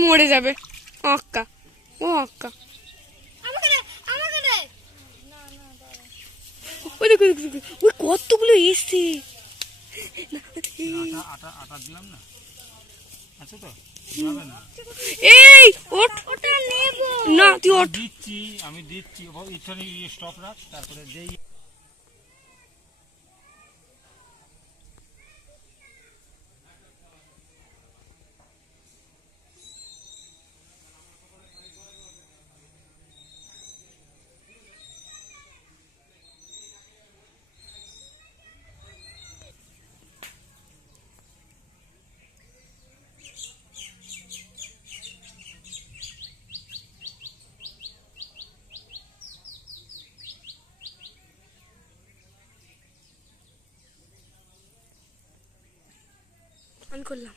মরে যাবে। আক্কা। ও না ওই দেখো, ওই কতগুলো এসছে আটা আটা দিলাম না। আছে তো? এই ওঠ। ওটা নেব। না তুই ওঠ। দিচ্ছি আমি দিচ্ছি। স্টপ রাখ তারপরে যেই আমি করলাম।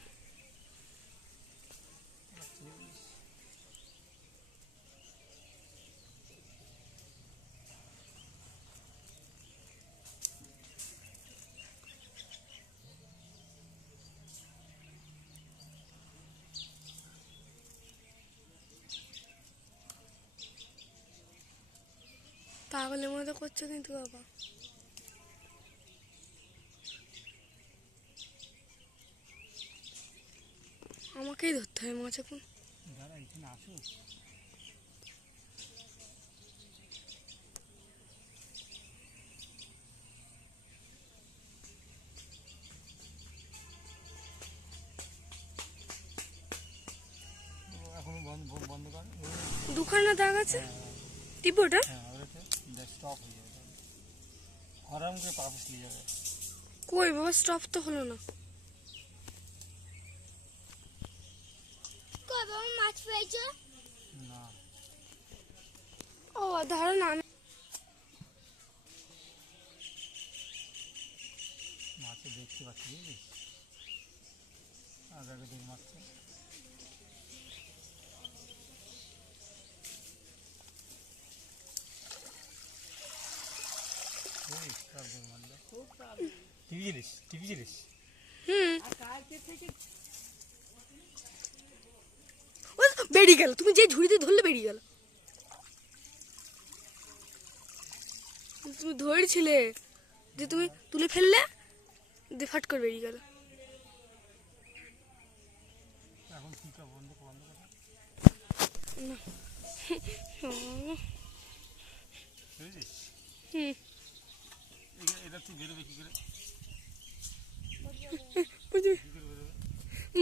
পাগলের মতো করছ কিন্তু বাবা। আমাকেই ধরতে হয় মাছ এখন। এই- দুখানা দাগ আছে? হ্যাঁ হয়ে। নিয়ে যাবে। কই বাবা স্টপ তো হলো না। বাবা মাছ পেয়েছ। না। ও ধরো না আমি মাছে দেখতে পাচ্ছি আগে আগে দৌড় মারলো? টিভি জিনিস টিভি জিনিস হুম। ও তো বেরিয়ে গেল। তুমি যে ঝুড়িতে ধরলে বেরিয়ে গেল। তুমি ধরেছিলে যে তুমি তুলে ফেললে দিয়ে ফাট করে বেরিয়ে গেল।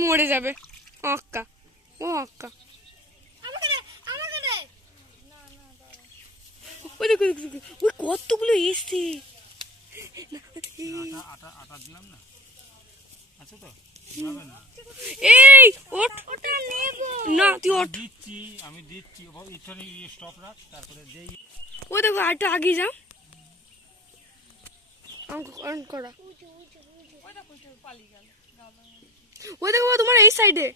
মরে যাবে। আক্কা। ও আক্কা আমাকে দে আমাকে দে না না দাঁড়া ওই দেখো দেখো, দেখো, ওই কতগুলো এসছে না, এই, আটা আটা আটা দিলাম না। আছে তো? না। এই ওঠ। ওটা নেব। না তুই ওঠ। দিচ্ছি আমি দিচ্ছি। এখানে স্টপ রাখ তারপরে যেই ওই দেখো আরেকটু আগে যাও অঙ্ক অন করা। ওই দেখো তোমার এই সাইডে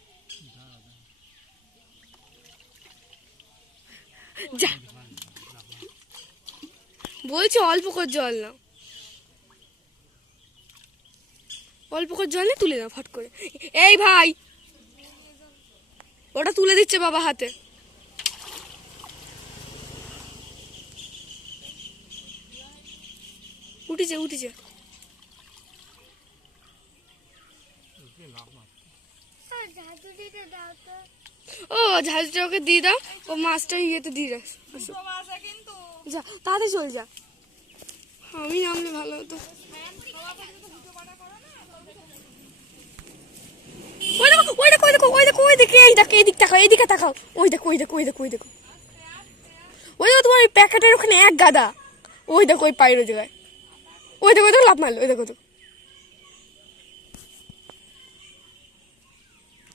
যা। বলছি অল্প করে জল না অল্প করে জল নিয়ে তুলে দাও ফট করে। এই ভাই! ওটা তুলে দিচ্ছে বাবা হাতে। উঠেছে উঠেছে। ও ঝাঁঝটা ওকে দিয়ে দাও। ও মাছটা ইয়েতে দিয়ে দাও। যা তাড়াতাড়ি চল যা আমি নামলে ভালো হতো ওই দেখো ওই দেখো ওই দেখো ওই দেখো ওই এই দেখো এই দিক তাকাও এই দিকে তাকাও ওই দেখো ওই দেখো ওই দেখো ওই দেখো ওই দেখো তোমার ওই প্যাকেটের ওখানে এক গাদা ওই দেখো ওই পায়ের ওই জায়গায় ওই দেখো ওই দেখো লাভ মারলো ওই দেখো তো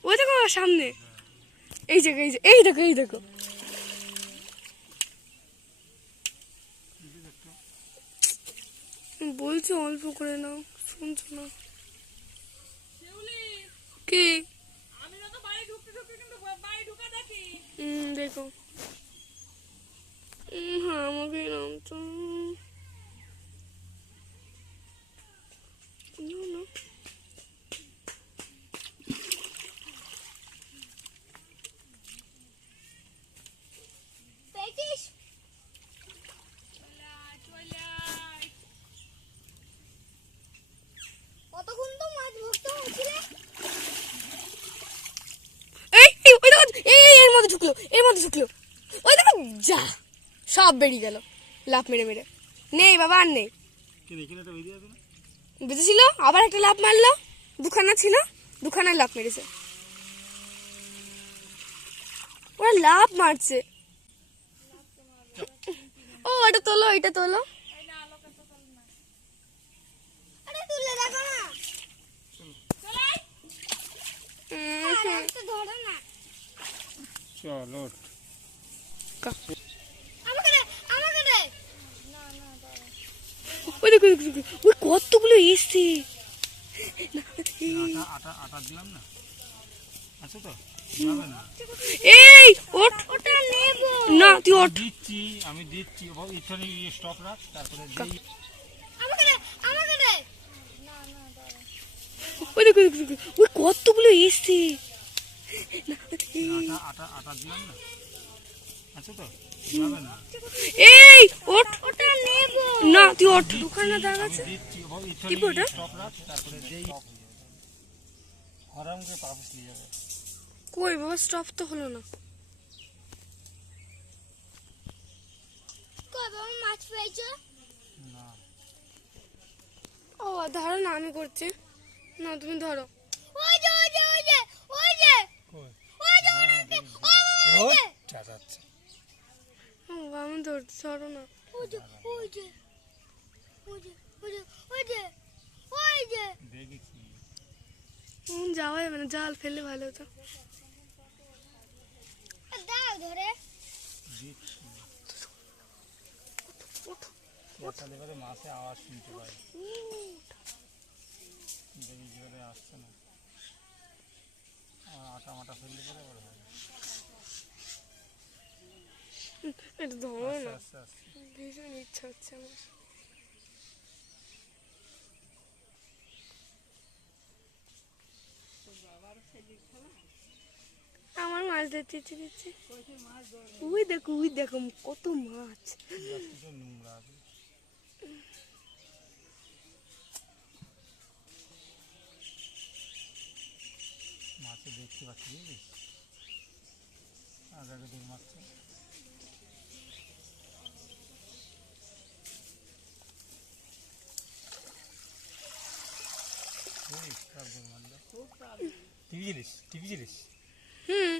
ওই দেখো সামনে এই জায়গায় এই দেখো এই দেখো বলছি অল্প করে নাও শুনছো না কি হুম দেখো উম, যা সব বেরিয়ে গেল। লাভ মেরে মেরে। নেই বাবা আর নেই। বুঝেছিল? আবার একটা লাভ মারলো। দুখানা ছিল দুখানায় লাভ মেরেছে। ওরা লাভ মারছে। ও এটা তোলো এটা তোলো। আরে তুলে দেখো না। উম, আরে একটা ধরো না। চলো। দাঁড়া ওই দেখো ওই কতগুলো এসছে। না, এই, আটা আটা আটা না? আছে তো? এই ওঠ। ওটা নেব। না তুই ওঠ। দিচ্ছি আমি দিচ্ছি। এখানে স্টপ রাখ তারপরে ওই দেখো ওই কতগুলো এসছে। না, আটা আটা আটা দিলাম না? এই ওঠ। ওটা নেব। না তুই ওঠ। দোকানে দাঁড়া আমি কি বলটা? স্টপ রাখ তারপরে যেই হরামকে পাপিস নিয়ে যাবে কই বাবা স্টপ তো হলো না। কই বাবা মাছ পেয়েছ? না। ও ধরো না আমি করছি। না তুমি ধরো। ওই যে ওই যে ওই যে ওই যে। ওই যে ওই যে ও বাবা ওই যে চাচাচ্ছে ও ধরো না। ওই যে ওই যে ওই যে ওই যে ওই যে ওই যে দেখেছি যাওয়া যাবে না জাল ফেললে ভালো হতো। দাও ধরে। মাছে আওয়াজ শুনতে পাই দেখি যেভাবে আসছে না। আটা মাটা ফেললে পরে আবার হয় এটা ধরো না ভীষণ ইচ্ছা হচ্ছে আমার আমার মাছ ধরতে ইচ্ছে দিচ্ছে ওই দেখো ওই দেখো কত মাছ মাছে দেখতে পাচ্ছি আগে আগে দৌড় মারছে বুঝলিস কার দৌড় মারলো টিভি জিনিস টিভি জিনিস হুম